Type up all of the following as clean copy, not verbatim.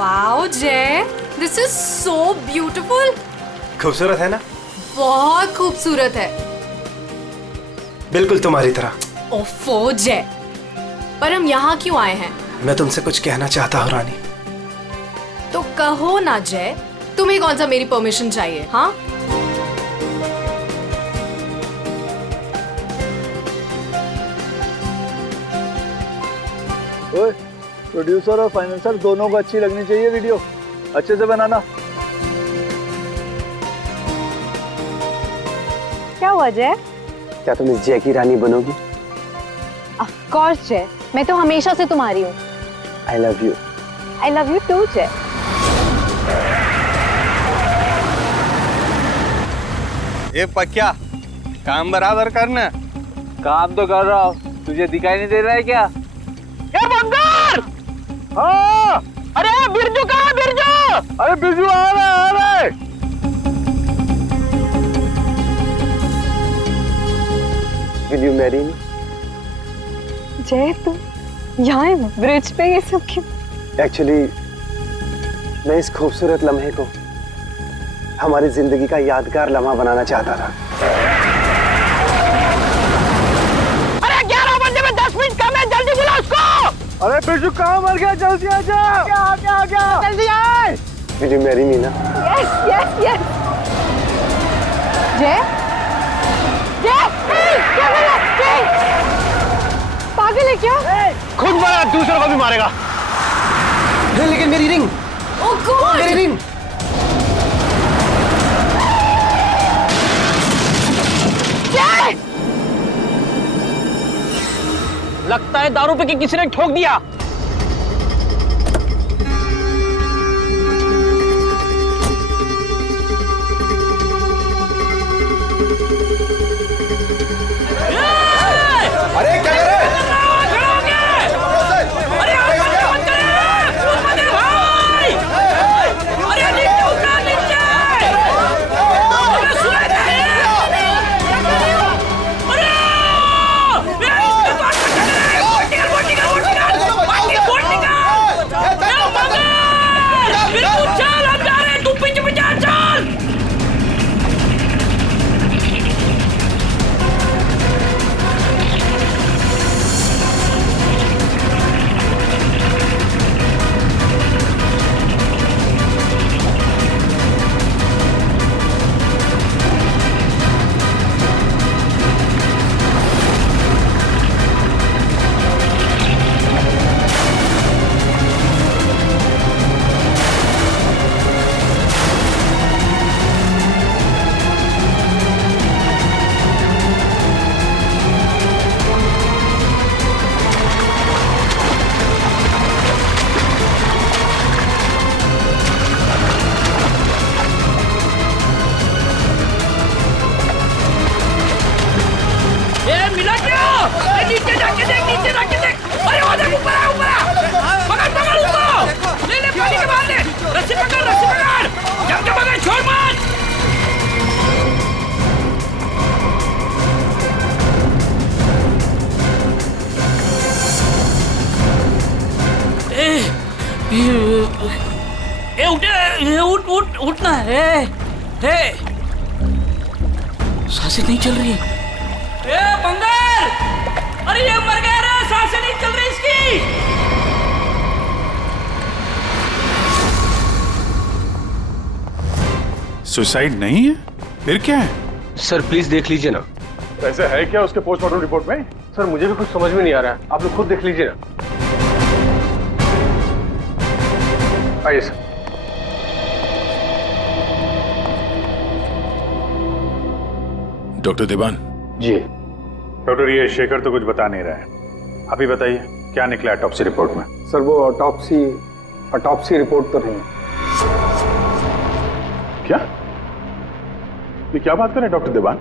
Wow जय, this is so beautiful. खूबसूरत है ना? बहुत खूबसूरत है। बिल्कुल तुम्हारी तरह। ओफो जय, पर हम यहाँ क्यों आए हैं? मैं तुमसे कुछ कहना चाहता हूँ रानी। तो कहो ना जय, तुम्हें कौन सा मेरी परमिशन चाहिए? हाँ, ओए, प्रोड्यूसर और फाइनेंसर दोनों को अच्छी लगनी चाहिए वीडियो, अच्छे से बनाना। क्या हुआ जय? क्या तुम इस जय की रानी बनोगी? ऑफ कोर्स जय, मैं तो हमेशा से तुम्हारी हूँ। I love you. I love you too Jay. ये पक्या काम बराबर करना। काम तो कर रहा हूँ, तुझे दिखाई नहीं दे रहा है क्या? ये बंदर! हाँ, अरे बिरजू कहाँ है बिरजू? अरे बिरजू आ रहा है। Will you marry me? जय तुम यहाँ ब्रिज पे ये सब क्यों? एक्चुअली मैं इस खूबसूरत लम्हे को हमारी जिंदगी का यादगार लम्हा बनाना चाहता था। अरे 11 बजे में 10 मिनट कम है, जल्दी बुला उसको। अरे बिरजू कहाँ मर गया? जल्दी आ जा। क्या जल्दी आए। विल यू मैरी मी ना? Yes yes yes. जय जय, क्या बोला? पागल है क्या? खुद मारा, दूसरों को भी मारेगा। लेकिन मेरी रिंग, ओह गॉड, मेरी रिंग। लगता है दारू पे किसी ने ठोक दिया। अरे क्या कर रहे हैं? नीचे जाके देख, नीचे जाके देख। अरे वो देख, ऊपर आ। पकड़ उसको। ले पानी के बाहर ले। रस्सी पकड़। जम के पकड़, छोड़ मत। उठना है। सांसें नहीं चल रही। बंदर, अरे ये मर गया रे, सांसें नहीं चल रही इसकी। सुसाइड नहीं है, फिर क्या है? सर प्लीज देख लीजिए ना। ऐसा है क्या उसके पोस्टमार्टम रिपोर्ट में? सर मुझे भी कुछ समझ में नहीं आ रहा है, आप लोग खुद देख लीजिए ना। आइए सर। डॉक्टर देवान जी। डॉक्टर, ये शेखर तो कुछ बता नहीं रहा है, आप ही बताइए क्या निकला ऑटोप्सी रिपोर्ट में? सर वो ऑटोप्सी रिपोर्ट तो नहीं है। क्या? ये क्या बात कर रहे हैं डॉक्टर देवान?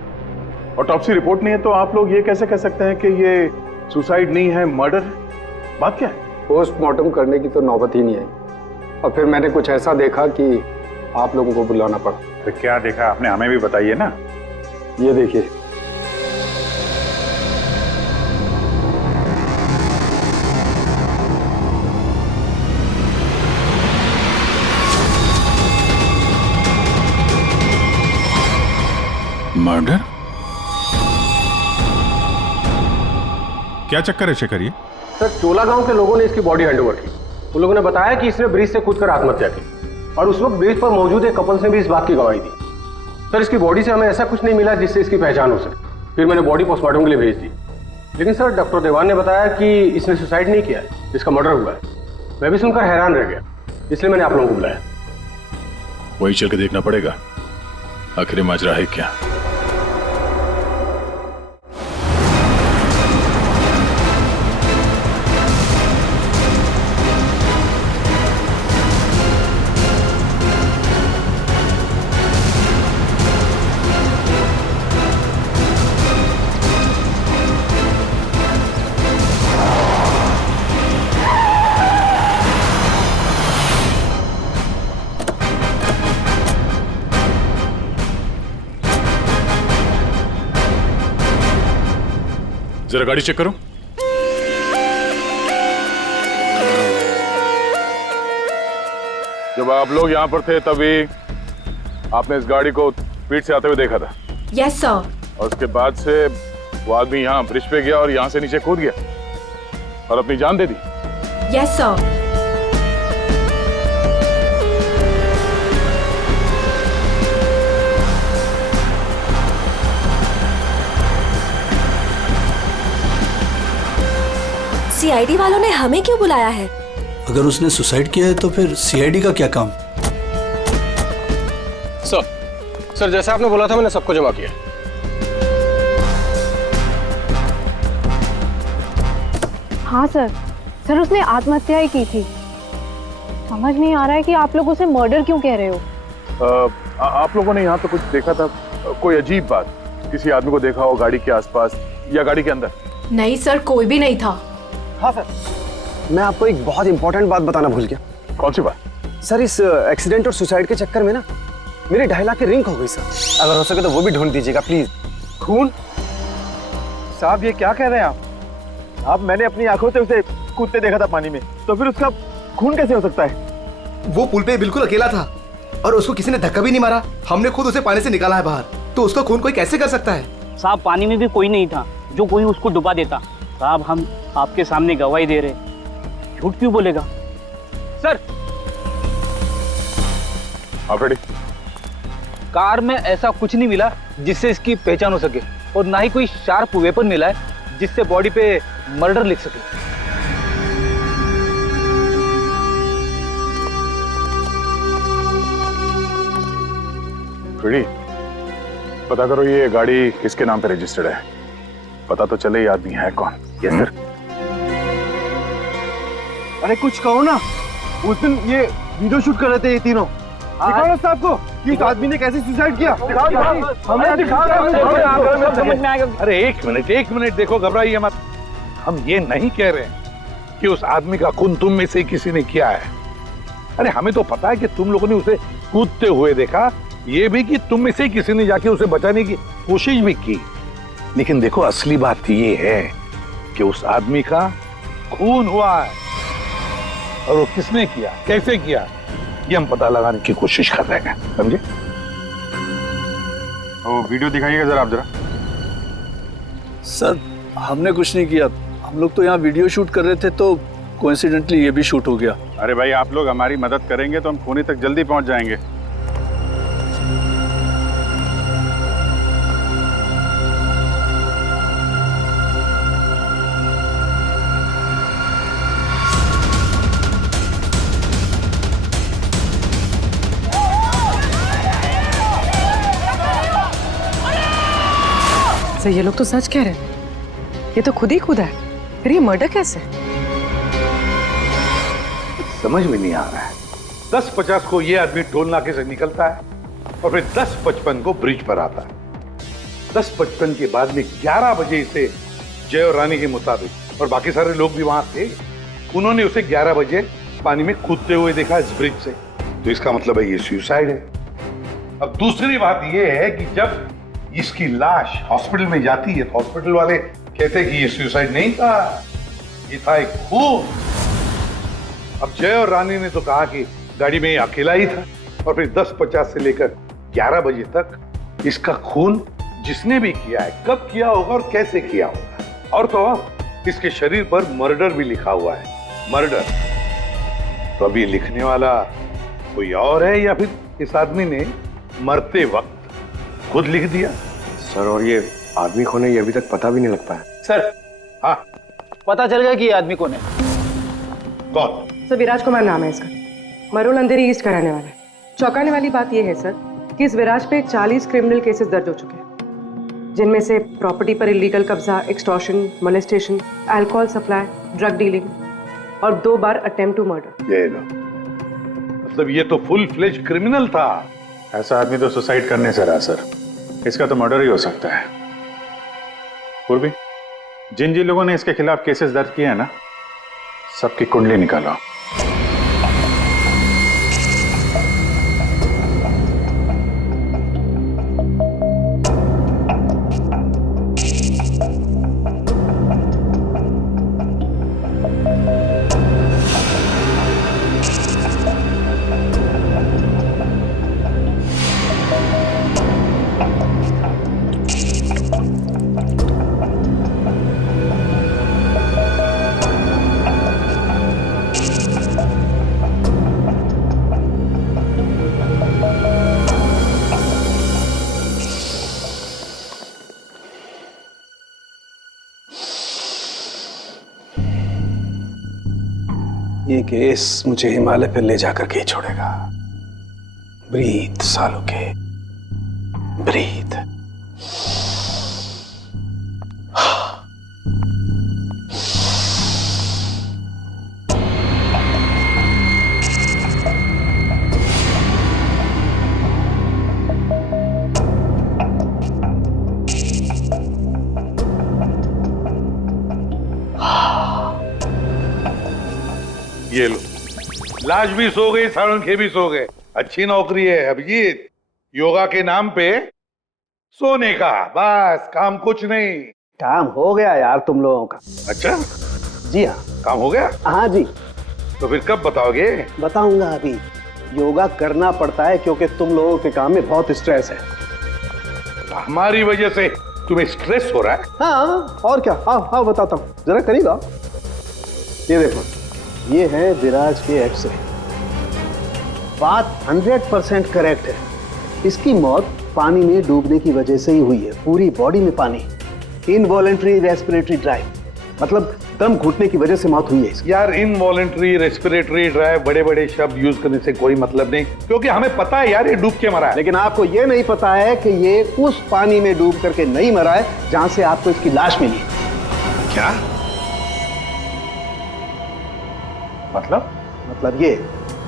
ऑटोप्सी रिपोर्ट नहीं है तो आप लोग ये कैसे कह सकते हैं कि ये सुसाइड नहीं है, मर्डर? बात क्या है? पोस्टमार्टम करने की तो नौबत ही नहीं आई, और फिर मैंने कुछ ऐसा देखा कि आप लोगों को बुलाना पड़ा। तो क्या देखा आपने, हमें भी बताइए ना। ये देखिए। क्या चक्कर है शेखर ये? सर चोला गांव के लोगों ने इसकी बॉडी हैंडओवर की। उन लोगों ने बताया कि इसने ब्रिज से कूदकर आत्महत्या की और उस वक्त ब्रिज पर मौजूद एक कपल ने भी इस बात की गवाही दी। सर इसकी बॉडी से हमें ऐसा कुछ नहीं मिला जिससे इसकी पहचान हो सके। फिर मैंने बॉडी पोस्टमार्टम के लिए भेज दी, लेकिन सर डॉक्टर देवान ने बताया कि इसने सुसाइड नहीं किया है, इसका मर्डर हुआ है। मैं भी सुनकर हैरान रह गया, इसलिए मैंने आप लोगों को बुलाया। वही चल के देखना पड़ेगा आखिर माजरा है क्या। जरा गाड़ी चेक करो। जब आप लोग यहाँ पर थे तभी आपने इस गाड़ी को स्पीड से आते हुए देखा था? Yes sir. और उसके बाद से वो आदमी यहाँ ब्रिज पे गया और यहाँ से नीचे कूद गया और अपनी जान दे दी? Yes sir. सीआईडी वालों ने हमें क्यों बुलाया है? अगर उसने सुसाइड किया है तो फिर सीआईडी का क्या काम? सर जैसा आपने बोला था मैंने सबको जमा किया। हाँ सर उसने आत्महत्या ही की थी। समझ नहीं आ रहा है कि आप लोग उसे मर्डर क्यों कह रहे हो। आप लोगों ने यहाँ तो कुछ देखा था? कोई अजीब बात, किसी आदमी को देखा हो गाड़ी के आसपास या गाड़ी के अंदर? नहीं सर, कोई भी नहीं था। हाँ सर, मैं आपको एक बहुत इंपॉर्टेंट बात बताना भूल गया। कौन सी बात? सर इस एक्सीडेंट और सुसाइड के चक्कर में ना मेरी 2.5 लाख की रिंग खो गई सर। अगर हो सके तो वो भी ढूंढ दीजिएगा प्लीज। खून? साहब ये क्या कह रहे हैं आप? मैंने अपनी आंखों से उसे कूदते देखा था पानी में, तो फिर उसका खून कैसे हो सकता है? वो पुल पे बिल्कुल अकेला था और उसको किसी ने धक्का भी नहीं मारा। हमने खुद उसे पानी से निकाला है बाहर, तो उसका खून कोई कैसे कर सकता है? साहब पानी में भी कोई नहीं था जो कोई उसको डुबा देता। साहब हम आपके सामने गवाही दे रहे, झूठ क्यों बोलेगा? सर आप रेडी? कार में ऐसा कुछ नहीं मिला जिससे इसकी पहचान हो सके, और ना ही कोई शार्प वेपन मिला है जिससे बॉडी पे मर्डर लिख सके। रेडी? पता करो ये गाड़ी किसके नाम पे रजिस्टर्ड है, पता तो चले ये आदमी है कौन। Yes sir. अरे कुछ कहो ना, उस दिन ये वीडियो शूट कर रहे थे ये तीनों। दिखाओ ना साहब को कि उस आदमी ने कैसे सुसाइड किया। हमें दिखाओ। अरे एक मिनट देखो, घबराइए मत। हम ये नहीं कह रहे हैं कि उस आदमी का खून तुम में से किसी ने किया है। अरे हमें तो पता है कि तुम लोगों ने उसे कूदते हुए देखा, ये भी कि तुम में से किसी ने जाके उसे बचाने की कोशिश भी की। लेकिन देखो असली बात ये है कि उस आदमी का खून हुआ है, और वो किसने किया, कैसे किया, ये हम पता लगाने की कोशिश कर रहे हैं, समझे? वो वीडियो दिखाइएगा जरा आप। जरा सर हमने कुछ नहीं किया, हम लोग तो यहाँ वीडियो शूट कर रहे थे तो कोइंसिडेंटली ये भी शूट हो गया। अरे भाई आप लोग हमारी मदद करेंगे तो हम खूनी तक जल्दी पहुंच जाएंगे। सर ये लोग तो सच कह रहे हैं, ये तो खुद ही कूदा है, फिर ये मर्डर कैसे? समझ में नहीं आ रहा है। 10:50 को ये आदमी टोल नाके से निकलता है और फिर 10:55 को ब्रिज पर आता है। 10:55 के बाद में 11 बजे इसे जय और रानी के मुताबिक, और बाकी सारे लोग भी वहां थे, उन्होंने उसे 11 बजे पानी में कूदते हुए देखा इस ब्रिज से। तो इसका मतलब है ये सुसाइड है। अब दूसरी बात ये है कि जब इसकी लाश हॉस्पिटल में जाती है तो हॉस्पिटल वाले कहते हैं कि ये सुसाइड नहीं था, ये था एक खून। अब जय और रानी ने तो कहा कि गाड़ी में अकेला ही था, और फिर 10:50 से लेकर 11 बजे तक इसका खून जिसने भी किया है, कब किया होगा और कैसे किया होगा। और तो इसके शरीर पर मर्डर भी लिखा हुआ है, मर्डर। तो अब ये लिखने वाला कोई और है या फिर इस आदमी ने मरते वक्त खुद लिख दिया? सर, और ये आदमी कौन है ये अभी तक पता भी नहीं लग पाया। सर, हाँ, पता चल गया कि ये आदमी कौन है। कौन? सर, विराज कुमार नाम है इसका। मरोल अंधेरी ईस्ट का रहने वाला है। चौंकाने वाली बात यह है सर कि इस विराज पे 40 क्रिमिनल केसेस दर्ज हो चुके हैं, जिनमें से प्रॉपर्टी पर इलीगल कब्जा, extortion, molestation, alcohol supply, drug dealing और 2 बार अटेम्प्ट टू मर्डर। ये लो, मतलब ये तो फुल फ्लेज क्रिमिनल था। ऐसा आदमी तो सुसाइड करने से रहा सर, इसका तो मर्डर ही हो सकता है। पूर्वी, जिन जिन लोगों ने इसके खिलाफ केसेस दर्ज किए हैं ना, सबकी कुंडली निकालो। ये केस मुझे हिमालय पर ले जाकर के ही छोड़ेगा। ब्रीथ सालों के, ब्रीथ। ये लो, लाश भी सो गई, साळुंखे भी सो गए। अच्छी नौकरी है अभिजीत, योगा के नाम पे सोने का, बस काम कुछ नहीं। काम हो गया यार तुम लोगों का। अच्छा, जी हाँ, काम हो गया? हाँ जी। तो फिर कब बताओगे? बताऊंगा अभी। योगा करना पड़ता है क्योंकि तुम लोगों के काम में बहुत स्ट्रेस है। हमारी वजह से तुम्हें स्ट्रेस हो रहा है? हाँ, और क्या। हाँ हाँ, बताता हूँ, जरा करीब आओ। ये देखो, ये है विराज के एक्सरे। बात 100% करेक्ट है। इसकी मौत पानी में डूबने की वजह से ही हुई है। पूरी बॉडी में पानी, इनवॉलेंट्री रेस्पिरेटरी ड्राइव, मतलब दम घुटने की वजह से मौत हुई है इसकी। यार, इनवॉलेंट्री रेस्पिरेटरी ड्राइव बड़े बड़े शब्द यूज करने से कोई मतलब नहीं, क्योंकि हमें पता है यार ये डूब के मरा है। लेकिन आपको ये नहीं पता है कि ये उस पानी में डूब करके नहीं मरा है जहां से आपको इसकी लाश मिली। क्या मतलब ये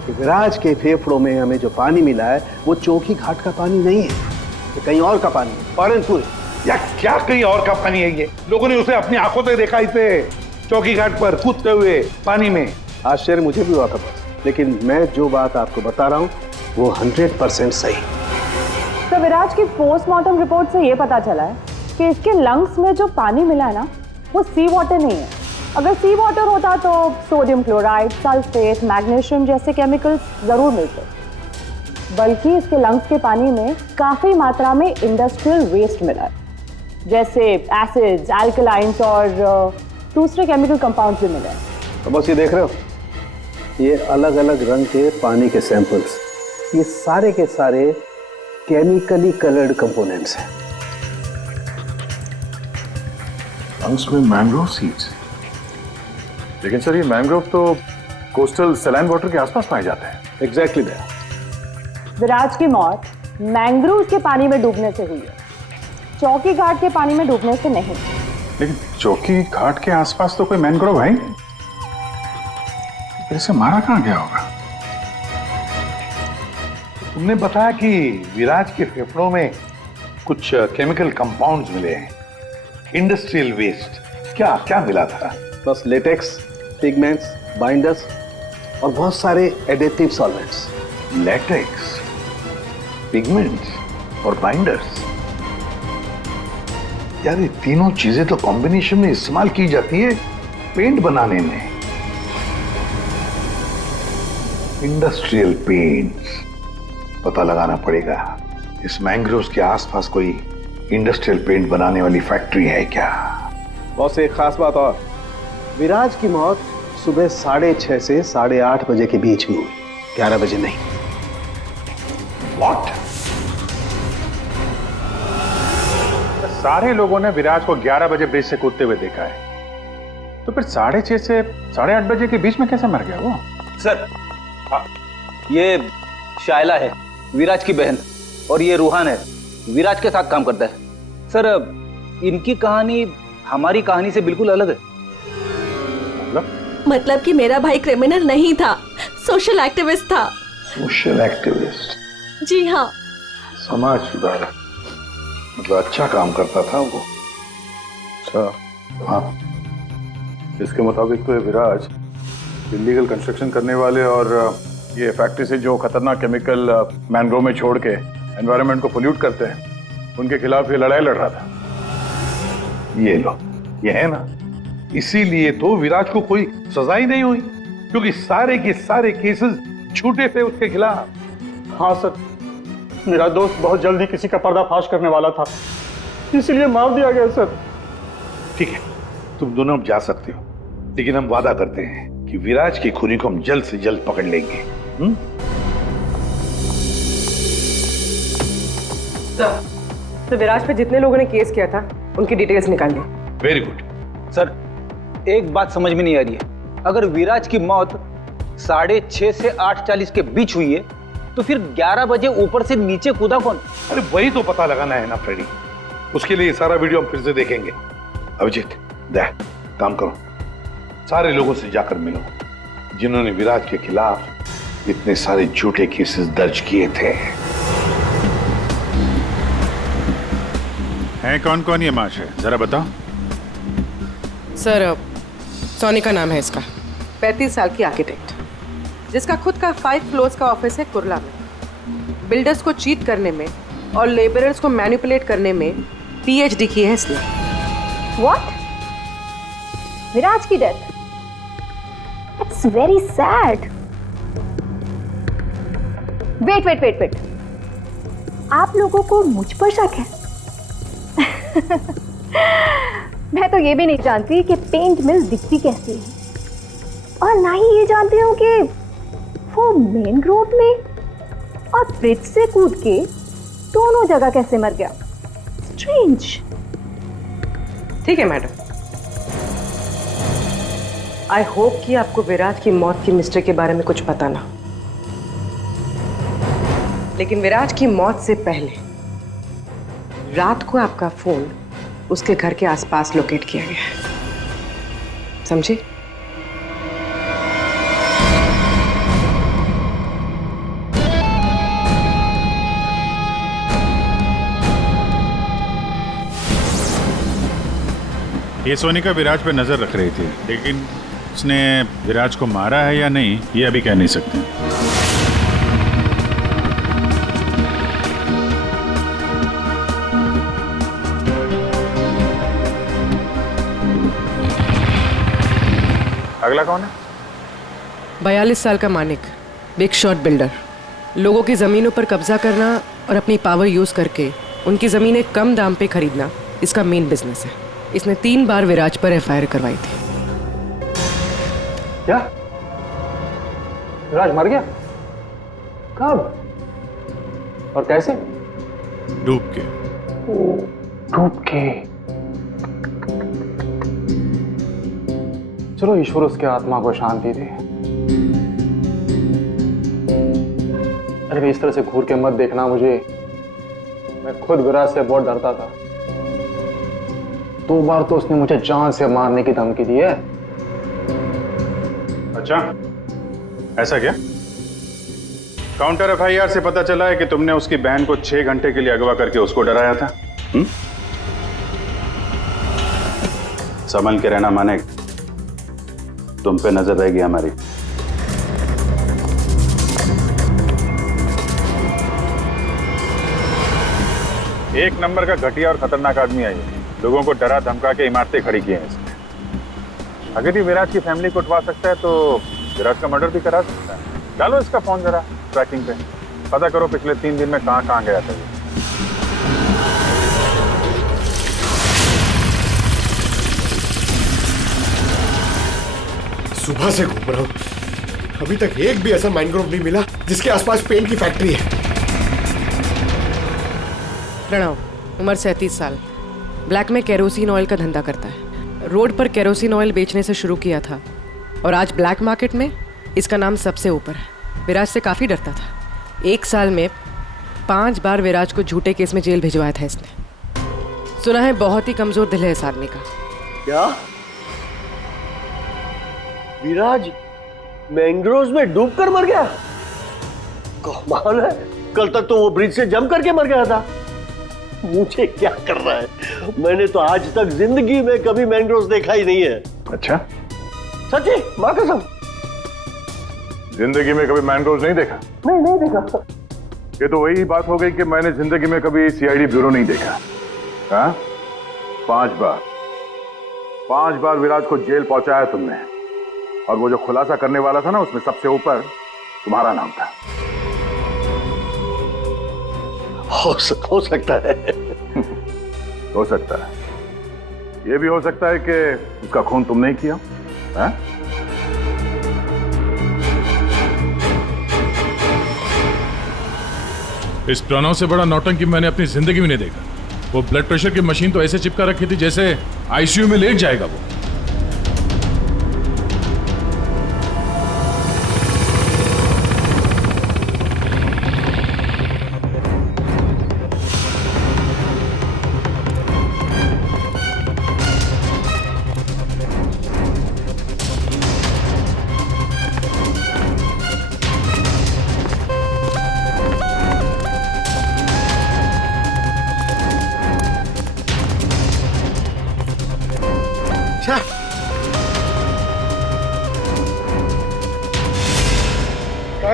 कि विराज के फेफड़ों में हमें जो पानी मिला है वो चौकी घाट का पानी नहीं है, ये कहीं और का पानी है, फॉरेनपुर। या क्या कहीं और का पानी है? ये लोगों ने उसे अपनी आंखों से देखा, इसे चौकी घाट पर कूदते हुए पानी में। आश्चर्य मुझे भी हुआ था, लेकिन मैं जो बात आपको बता रहा हूँ वो 100% सही। तो विराज की पोस्टमार्टम रिपोर्ट से ये पता चला है कि इसके लंग्स में जो पानी मिला है ना, वो सी वाटर नहीं है। अगर सी वाटर होता तो सोडियम क्लोराइड, सल्फेट, मैग्नीशियम जैसे केमिकल्स जरूर मिलते, बल्कि इसके लंग्स के पानी में काफी मात्रा में इंडस्ट्रियल वेस्ट मिला है, जैसे एसिड्स, एल्कलाइंस और दूसरे केमिकल कंपाउंड्स भी मिले हैं। तो बस ये देख रहे हो, ये अलग अलग रंग के पानी के सैंपल्स, ये सारे के सारे केमिकली कलर्ड कंपोनेंट्स हैं। लंग्स में मैंग्रोव सीड्स, लेकिन सर ये मैंग्रोव तो कोस्टल सैलाइन वाटर के आसपास पाए जाते हैं। Exactly that. विराज की मौत मैंग्रोव के पानी में डूबने से हुई है, चौकी घाट के पानी में डूबने से नहीं। लेकिन चौकी घाट के आसपास तो कोई मैंग्रोव है, इसे मारा कहाँ गया होगा? तुमने बताया कि विराज के फेफड़ों में कुछ केमिकल कंपाउंड्स मिले हैं, इंडस्ट्रियल वेस्ट। क्या क्या मिला था? बस लेटेक्स, पिगमेंट्स, बाइंडर्स और बहुत सारे एडिटिव सॉल्वेंट्स। लेटेक्स, पिगमेंट्स और बाइंडर्स, यार ये तीनों चीजें तो कॉम्बिनेशन में इस्तेमाल की जाती है पेंट बनाने में। इंडस्ट्रियल पेंट्स, पता लगाना पड़ेगा इस मैंग्रोव्स के आसपास कोई इंडस्ट्रियल पेंट बनाने वाली फैक्ट्री है क्या? बस एक खास बात और, विराज की मौत सुबह 6:30 से 8:30 बजे के बीच में हुई, 11 बजे नहीं। व्हाट? सारे लोगों ने विराज को 11 बजे ब्रिज से कूदते हुए देखा है, तो फिर 6:30 से 8:30 बजे के बीच में कैसे मर गया वो? सर, ये शायला है, विराज की बहन, और ये रूहान है, विराज के साथ काम करता है। सर, इनकी कहानी हमारी कहानी से बिल्कुल अलग है। मतलब कि मेरा भाई क्रिमिनल नहीं था, सोशल एक्टिविस्ट था। Social activist? जी हाँ। समाज सुधारक, मतलब अच्छा काम करता था वो। अच्छा, हाँ। इसके मुताबिक तो ये विराज इलीगल कंस्ट्रक्शन करने वाले और ये फैक्ट्री से जो खतरनाक केमिकल मैनग्रोव में छोड़ के एनवायरनमेंट को पोल्यूट करते हैं, उनके खिलाफ ये लड़ाई लड़ रहा था। ये लो, ये है ना, इसीलिए तो विराज को कोई सजा ही नहीं हुई, क्योंकि सारे के सारे केसेस झूठे थे उसके खिलाफ। हाँ सर, मेरा दोस्त बहुत जल्दी किसी का पर्दाफाश करने वाला था, इसीलिए मार दिया गया सर। ठीक है, तुम दोनों अब जा सकते हो, लेकिन हम वादा करते हैं कि विराज के खूनी को हम जल्द से जल्द पकड़ लेंगे। तो विराज पे जितने लोगों ने केस किया था उनकी डिटेल्स निकाल ली। Very good. सर, एक बात समझ में नहीं आ रही है, अगर विराज की मौत 6:30 से 8:40 के बीच हुई है, तो फिर 11 बजे ऊपर से नीचे कूदा कौन? अरे वही तो पता लगाना है ना फ्रेडी, उसके लिए सारा वीडियो हम फिर से देखेंगे। अभिजीत, दे काम करो, सारे लोगों से जाकर मिलो जिन्होंने विराज के खिलाफ इतने सारे झूठे केसेस दर्ज किए थे। हैं कौन कौन ये माश है, जरा बताओ। सर, सोनी का नाम है इसका, 35 साल की आर्किटेक्ट, जिसका खुद का 5 फ्लोर्स का ऑफिस है कुर्ला में। बिल्डर्स को चीट करने में और लेबरर्स को मैनिपुलेट करने में PhD की है इसने। व्हाट? विराज की death? It's very sad. Wait, आप लोगों को मुझ पर शक है? मैं तो ये भी नहीं जानती कि पेंट मिल दिखती कैसी है, और ना ही ये जानती हूँ कि वो मेन रोड में और ब्रिज से कूद के दोनों जगह कैसे मर गया। स्ट्रेंज। ठीक है मैडम, आई होप कि आपको विराज की मौत की मिस्ट्री के बारे में कुछ पता ना, लेकिन विराज की मौत से पहले रात को आपका फोन उसके घर के आसपास लोकेट किया गया है, समझे? ये सोनिका विराज पे नजर रख रही थी, लेकिन उसने विराज को मारा है या नहीं ये अभी कह नहीं सकते। अगला कौन है? 42 साल का मानिक, बिग शॉट बिल्डर। लोगों की जमीनों पर कब्जा करना और अपनी पावर यूज करके उनकी जमीनें कम दाम पे खरीदना इसका मेन बिजनेस है। इसने 3 बार विराज पर FIR करवाई थी। क्या? विराज मर गया? कब और कैसे? डूब के। डूब के? चलो ईश्वर उसके आत्मा को शांति दे। अरे इस तरह से घूर के मत देखना मुझे, मैं खुद विराज से बहुत डरता था। 2 बार तो उसने मुझे जान से मारने की धमकी दी है। अच्छा, ऐसा क्या? काउंटर FIR से पता चला है कि तुमने उसकी बहन को 6 घंटे के लिए अगवा करके उसको डराया था। संभल के रहना माने, तुम पे नजर रहेगी हमारी। एक नंबर का घटिया और खतरनाक आदमी है ये। लोगों को डरा धमका के इमारतें खड़ी की हैं इसने। अगर ये विराज की फैमिली को उठवा सकता है तो विराज का मर्डर भी करा सकता है। डालो इसका फोन जरा ट्रैकिंग पे, पता करो पिछले 3 दिन में कहां गया था ये। सुबह से घूम रहा हूँ, अभी तक एक भी ऐसा मैंग्रोव नहीं मिला जिसके आसपास पेंट की फैक्ट्री है। प्रणव, उम्र 37 साल, ब्लैक में केरोसिन ऑयल का धंधा करता है। रोड पर केरोसिन ऑयल बेचने से शुरू किया था और आज ब्लैक मार्केट में इसका नाम सबसे ऊपर है। विराज से काफ़ी डरता था। 1 साल में 5 बार विराज को झूठे केस में जेल भिजवाया था इसने। सुना है बहुत ही कमजोर दिल है इस आदमी का। क्या विराज मैंग्रोव्स में डूबकर मर गया? कमाल है, कल तक तो वो ब्रिज से जंप करके मर गया था। मुझे क्या कर रहा है, मैंने तो आज तक जिंदगी में कभी मैंग्रोव्स देखा ही नहीं है। अच्छा, सच्ची माँ कसम। जिंदगी में कभी मैंग्रोव्स नहीं देखा? नहीं देखा। ये तो वही बात हो गई कि मैंने जिंदगी में कभी सीआईडी ब्यूरो नहीं देखा। हाँ, 5 बार विराज को जेल पहुंचाया तुमने, और वो जो खुलासा करने वाला था ना, उसमें सबसे ऊपर तुम्हारा नाम था। हो सकता है। हो सकता है, ये भी हो सकता है कि उसका खून तुमने ही किया। हाँ? इस प्रणव से बड़ा नौटंकी मैंने अपनी जिंदगी में नहीं देखा। वो ब्लड प्रेशर की मशीन तो ऐसे चिपका रखी थी जैसे आईसीयू में लेट जाएगा वो।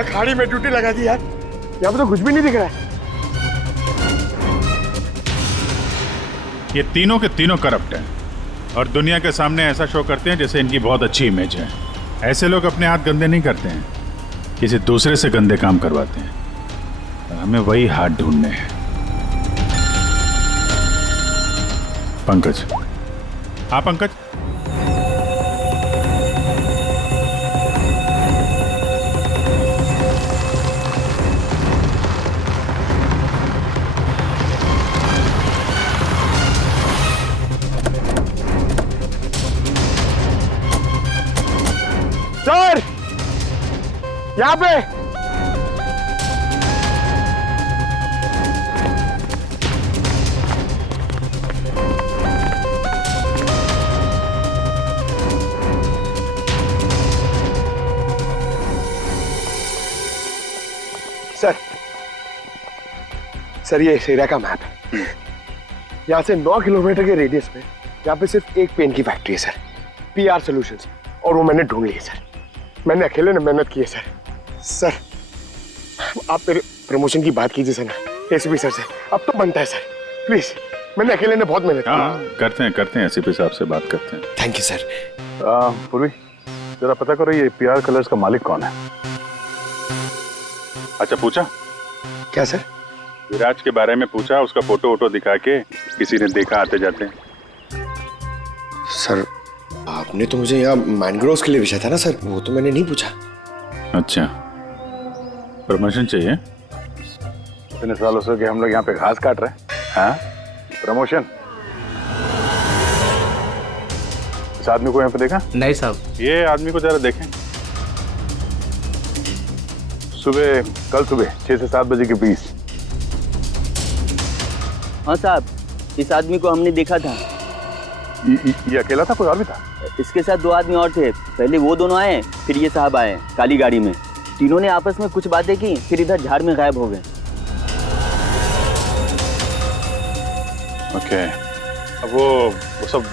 खाड़ी में ड्यूटी लगा दी यार, यहाँ पे तो कुछ भी नहीं दिख रहा है। ये तीनों के तीनों करप्ट हैं और दुनिया के सामने ऐसा शो करते हैं जैसे इनकी बहुत अच्छी इमेज है। ऐसे लोग अपने हाथ गंदे नहीं करते हैं, किसी दूसरे से गंदे काम करवाते हैं। हमें वही हाथ ढूंढने हैं। पंकज। हाँ पंकज। सर, यहाँ पे सर ये इस एरिया का मैप है। यहाँ से 9 किलोमीटर के रेडियस में यहाँ पे सिर्फ एक पेन की फैक्ट्री है सर, PR सॉल्यूशंस, और वो मैंने ढूंढ ली है सर। मैंने अकेले ने मेहनत की है सर। सर आप मेरे प्रमोशन की बात कीजिए सर ना एसीपी सर से, अब तो बनता है सर, प्लीज। मैंने अकेले ने बहुत मेहनत की। करते हैं एसीपी साहब से बात करते हैं। Thank you sir. पूर्वी जरा पता करो ये PR कलर्स का मालिक कौन है। अच्छा पूछा क्या सर? विराज के बारे में पूछा, उसका फोटो वोटो दिखा के किसी ने देखा आते जाते? सर आपने तो मुझे यहाँ मैंग्रोव्स के लिए पूछा था ना सर, वो तो मैंने नहीं पूछा। अच्छा, प्रमोशन चाहिए? इतने सालों से कि हम लोग यहाँ पे घास काट रहे हैं। हाँ, प्रमोशन? इस आदमी को यहाँ पे देखा? नहीं साहब। ये आदमी को जरा देखें। कल सुबह 6 से 7 बजे के बीच। हाँ साहब, इस आदमी को हमने देखा था। ये अकेला था, कोई और भी था? इसके साथ 2 आदमी और थे। पहले वो दोनों आए, फिर ये साहब आए काली गाड़ी में। तीनों ने आपस में कुछ बातें की, फिर इधर झाड़ में गायब हो गए। ओके, अब वो सब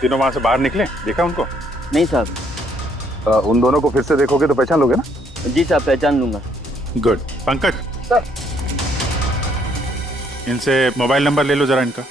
तीनों वहां से बाहर निकले, देखा उनको? नहीं साहब। उन दोनों को फिर से देखोगे तो पहचान लोगे ना? जी साहब, पहचान लूंगा। गुड। पंकज सर, इनसे मोबाइल नंबर ले लो जरा इनका।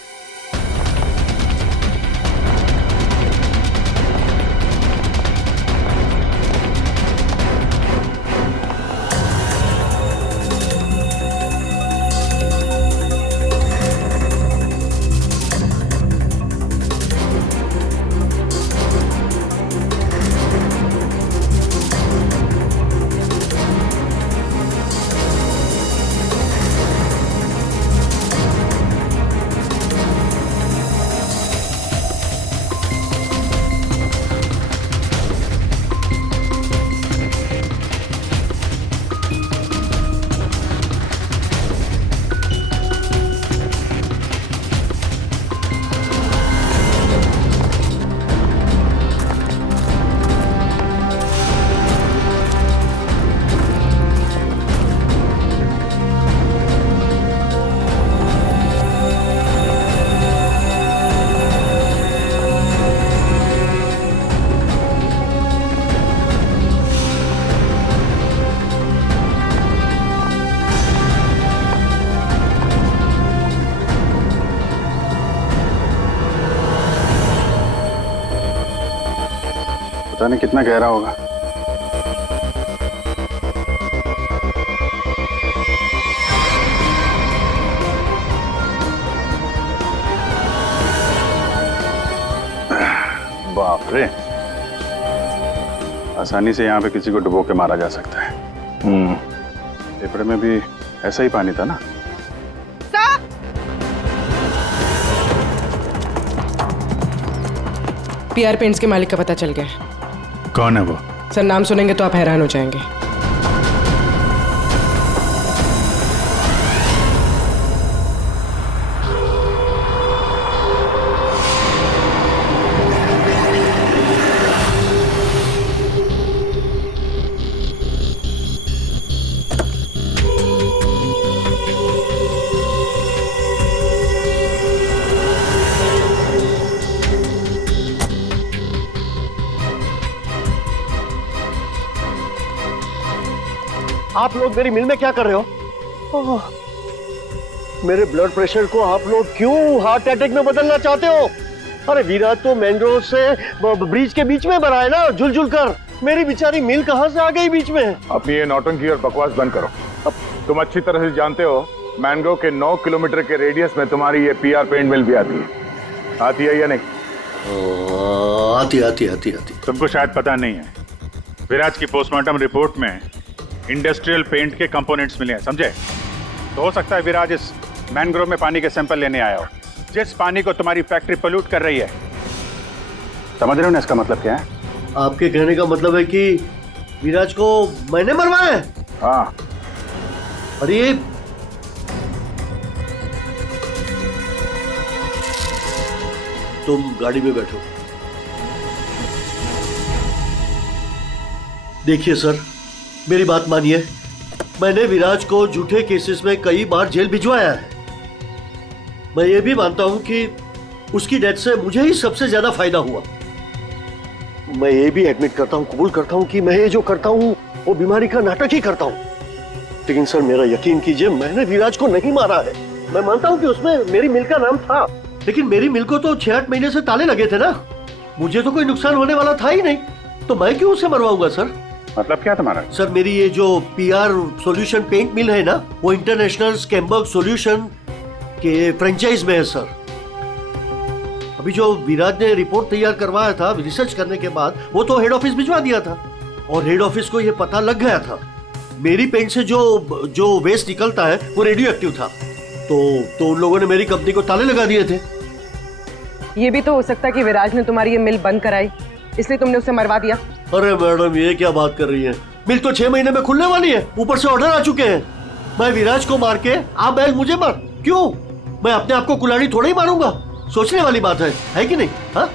पता नहीं कितना गहरा होगा। बाप रे, आसानी से यहाँ पे किसी को डुबो के मारा जा सकता है। पेपर में भी ऐसा ही पानी था ना। पीआर पेंट्स के मालिक का पता चल गया है। कौन है वो? सर नाम सुनेंगे तो आप हैरान हो जाएंगे। आप लोग मेरी मिल में क्या कर रहे हो? मेरे ब्लड प्रेशर को आप लोग क्यों हार्ट अटैक में बदलना चाहते हो? अरे विराज तो मैंग्रोव से ब्रिज के बीच में बना है ना, झुलझुल कर। मेरी बेचारी मिल कहां से आ गई बीच में? अपनी ये नौटंकी और बकवास बंद करो। तुम अच्छी तरह से जानते हो मैंग्रोव के 9 किलोमीटर के रेडियस में तुम्हारी ये पीआर पेंट मिल भी आती है या नहीं? आती। तुमको शायद पता नहीं है, विराज की पोस्टमार्टम रिपोर्ट में इंडस्ट्रियल पेंट के कंपोनेंट्स मिले हैं, समझे? तो हो सकता है विराज इस मैंग्रोव में पानी के सैंपल लेने आया हो, जिस पानी को तुम्हारी फैक्ट्री पोल्यूट कर रही है। समझ रहे हो ना इसका मतलब क्या है? आपके कहने का मतलब है कि विराज को मैंने मरवाया है? हाँ। अरे तुम गाड़ी में बैठो। देखिए सर, मेरी बात मानिए, मैंने विराज को झूठे केसेस में कई बार जेल भिजवाया है। मैं ये भी मानता हूं कि उसकी डेथ से मुझे ही सबसे ज्यादा फायदा हुआ। मैं ये भी एडमिट करता हूं, कबूल करता हूं कि मैं ये जो करता हूं वो बीमारी का नाटक ही करता हूं। लेकिन सर मेरा यकीन कीजिए, मैंने विराज को नहीं मारा है। मैं मानता हूं कि उसमें मेरी मिल का नाम था, लेकिन मेरी मिल को तो 6-8 महीने से ताले लगे थे ना। मुझे तो कोई नुकसान होने वाला था ही नहीं, तो मैं क्यों उसे मरवाऊंगा सर? मतलब क्या तुम्हारा? सर मेरी ये जो पीआर सॉल्यूशन पेंट मिल है ना, वो इंटरनेशनल स्कैम्बर्ग सॉल्यूशन के फ्रेंचाइज में है सर। अभी जो विराज ने रिपोर्ट तैयार करवाया था रिसर्च करने के बाद, वो तो हेड ऑफिस भिजवा दिया था और हेड ऑफिस को ये पता लग गया था मेरी पेंट से जो वेस्ट निकलता है वो रेडियो एक्टिव था। तो उन लोगों ने मेरी कंपनी को ताले लगा दिए थे। ये भी तो हो सकता है कि विराज ने तुम्हारी ये मिल बंद कराई, इसलिए तुमने उसे मरवा दिया। अरे मैडम ये क्या बात कर रही है? मिल तो 6 महीने में खुलने वाली है, ऊपर से ऑर्डर आ चुके हैं। मैं विराज को मार के आप बैल मुझे मार, क्यों? मैं अपने आप को कुल्हाड़ी थोड़ा ही मारूंगा। सोचने वाली बात है कि नहीं? हाँ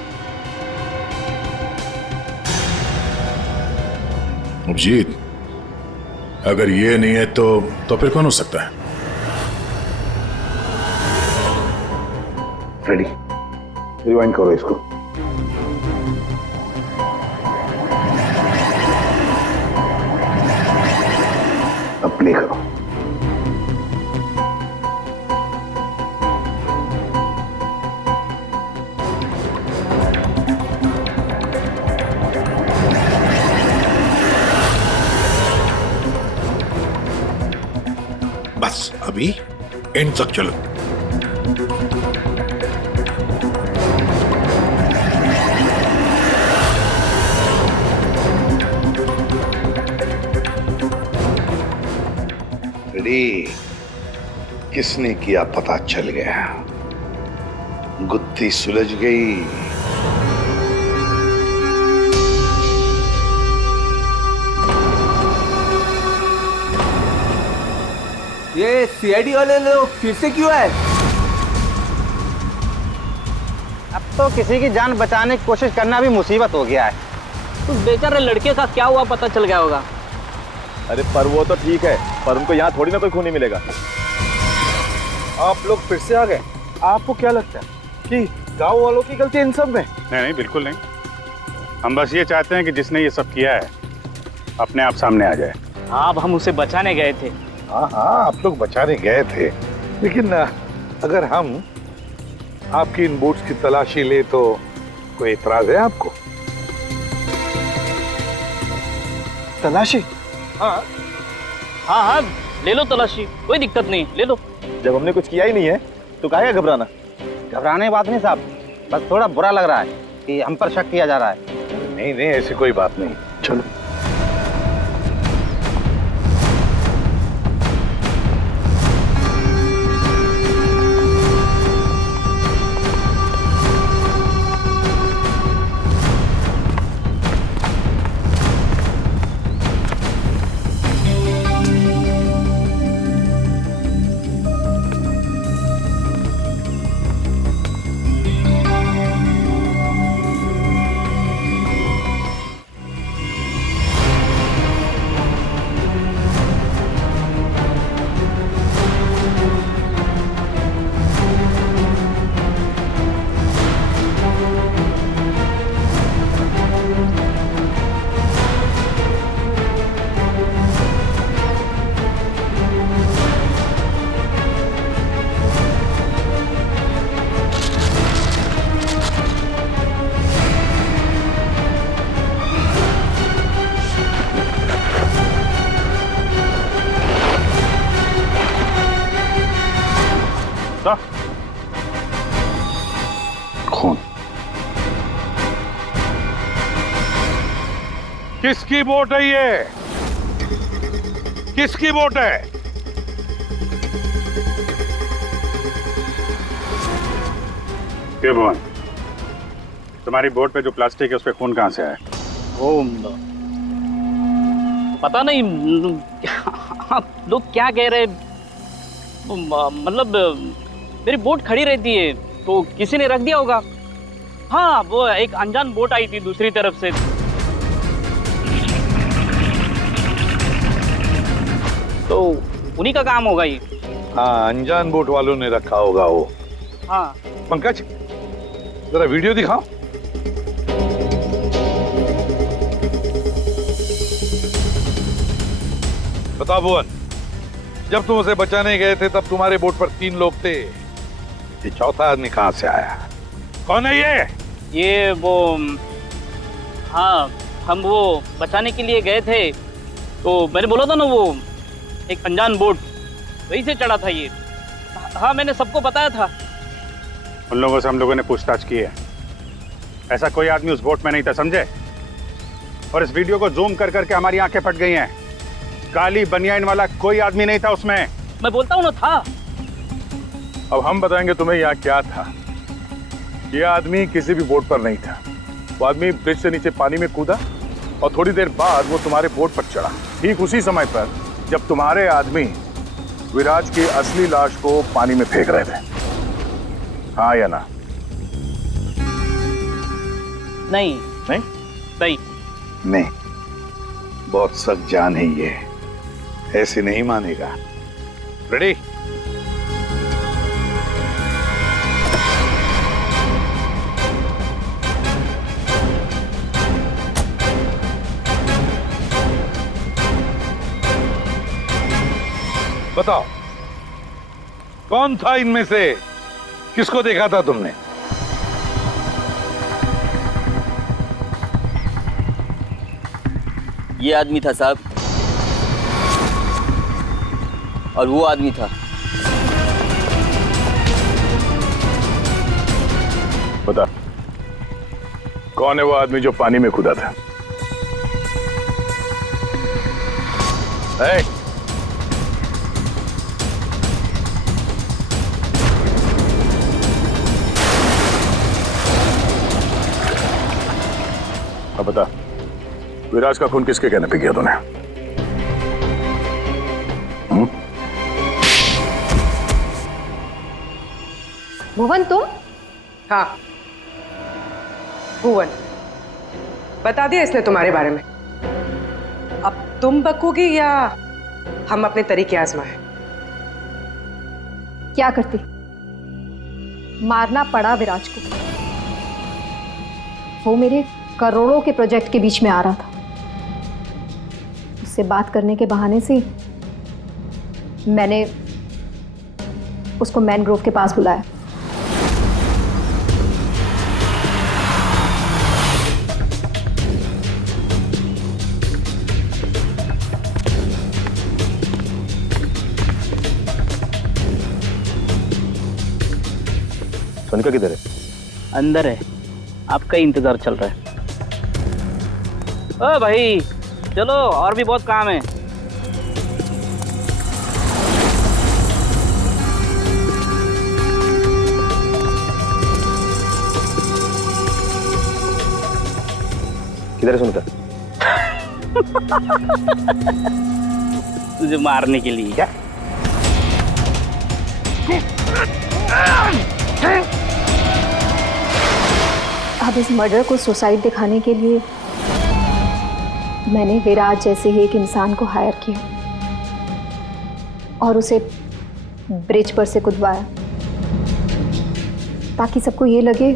अभिजीत, अगर ये नहीं है तो फिर कौन हो सकता है? रेडी, रिवाइंड करो इसको। अब प्ले करो। बस अभी एंड तक चलो। किसने किया पता चल गया, गुत्थी सुलझ गई। ये सीआईडी वाले लोग फिर से क्यों आए? अब तो किसी की जान बचाने की कोशिश करना भी मुसीबत हो गया है। उस बेचारे लड़के का क्या हुआ पता चल गया होगा। अरे पर वो तो ठीक है, पर उनको यहाँ थोड़ी ना कोई खूनी मिलेगा। आप लोग फिर से आ गए। आपको क्या लगता है कि गांव वालों की गलती इन सब में? नहीं, बिल्कुल नहीं। हम बस ये चाहते हैं कि जिसने ये सब किया है अपने आप सामने आ जाए। आप हम उसे बचाने गए थे। हाँ, आप लोग बचाने गए थे, लेकिन अगर हम आपकी इन बूट्स की तलाशी ले तो कोई इतराज है आपको? तलाशी? हाँ हाँ हाँ, ले लो तलाशी, कोई दिक्कत नहीं, ले लो। जब हमने कुछ किया ही नहीं है तो काहे का घबराना? घबराने की बात नहीं साहब, बस थोड़ा बुरा लग रहा है कि हम पर शक किया जा रहा है। नहीं नहीं, ऐसी कोई बात नहीं। चलो। खून किसकी बोट है ये? किसकी बोट है? क्यों भुवन, तुम्हारी बोट पे जो प्लास्टिक है उस पे खून कहाँ से आया? वो पता नहीं, आप लोग क्या कह रहे, मतलब मेरी बोट खड़ी रहती है तो किसी ने रख दिया होगा। हाँ, वो एक अनजान बोट आई थी दूसरी तरफ से, तो उन्हीं का काम होगा ये। हाँ, अनजान बोट वालों ने रखा होगा वो। हाँ पंकज, जरा वीडियो दिखाओ। बताओ भुवन, जब तुम उसे बचाने गए थे तब तुम्हारे बोट पर 3 लोग थे, ये चौथा आदमी कहाँ से आया? कौन है ये वो, हाँ हम वो बचाने के लिए गए थे तो मैंने बोला था ना, वो एक अनजान बोट वहीं से चढ़ा था ये। हाँ, मैंने सबको बताया था। उन लोगों से हम लोगों ने पूछताछ की है, ऐसा कोई आदमी उस बोट में नहीं था, समझे? और इस वीडियो को जूम कर करके हमारी आंखें फट गई हैं। काली बनियान वाला कोई आदमी नहीं था उसमें। मैं बोलता हूँ ना, था। अब हम बताएंगे तुम्हें यहाँ क्या था। यह आदमी किसी भी बोट पर नहीं था। वो आदमी ब्रिज से नीचे पानी में कूदा और थोड़ी देर बाद वो तुम्हारे बोट पर चढ़ा, ठीक उसी समय पर जब तुम्हारे आदमी विराज की असली लाश को पानी में फेंक रहे थे। हाँ या ना? नहीं नहीं नहीं नहीं, बहुत सख्त जान है ये, ऐसे नहीं मानेगा। रेडी? बताओ, कौन था इनमें से? किसको देखा था तुमने? ये आदमी था साहब, और वो आदमी था। बता, कौन है वो आदमी जो पानी में कूदा था? अब बता, विराज का खून किसके कहने पे किया तूने? भुवन तुम? हाँ, भुवन। बता दिया इसने तुम्हारे बारे में। अब तुम बकोगी या हम अपने तरीके आजमाएं? क्या करती? मारना पड़ा विराज को। वो मेरे करोड़ों के प्रोजेक्ट के बीच में आ रहा था। उससे बात करने के बहाने से मैंने उसको मैनग्रोव के पास बुलाया। सोनिका किधर है? अंदर है, आपका ही इंतजार चल रहा है। ओ भाई चलो, और भी बहुत काम है। किधर है सोनिका? तुझे मारने के लिए। क्या? अब इस मर्डर को सुसाइड दिखाने के लिए मैंने विराज जैसे ही एक इंसान को हायर किया और उसे ब्रिज पर से कूदवाया, ताकि सबको ये लगे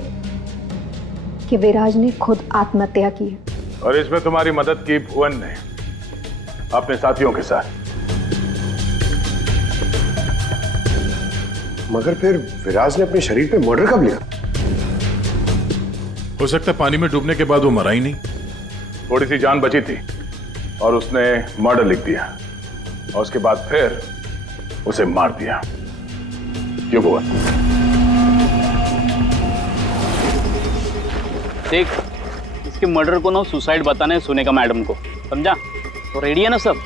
कि विराज ने खुद आत्महत्या की है। और इसमें तुम्हारी मदद की भुवन ने अपने साथियों के साथ। मगर फिर विराज ने अपने शरीर पे मर्डर कब लिखा? हो सकता है पानी में डूबने के बाद वो मरा ही नहीं, थोड़ी सी जान बची थी और उसने मर्डर लिख दिया और उसके बाद फिर उसे मार दिया। क्यों भुवन? देख, इसके मर्डर को ना सुसाइड बताना है सुनेगा मैडम को, समझा? तो रेडी है ना सब?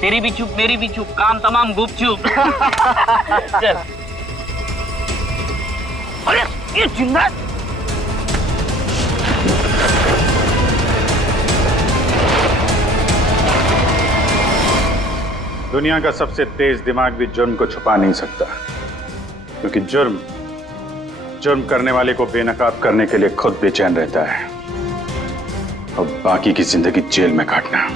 तेरी भी चुप मेरी भी चुप, काम तमाम गुपचुप। चल। अरे ये जिंदा दुनिया का सबसे तेज दिमाग भी जुर्म को छुपा नहीं सकता, क्योंकि जुर्म करने वाले को बेनकाब करने के लिए खुद बेचैन रहता है और बाकी की जिंदगी जेल में काटना।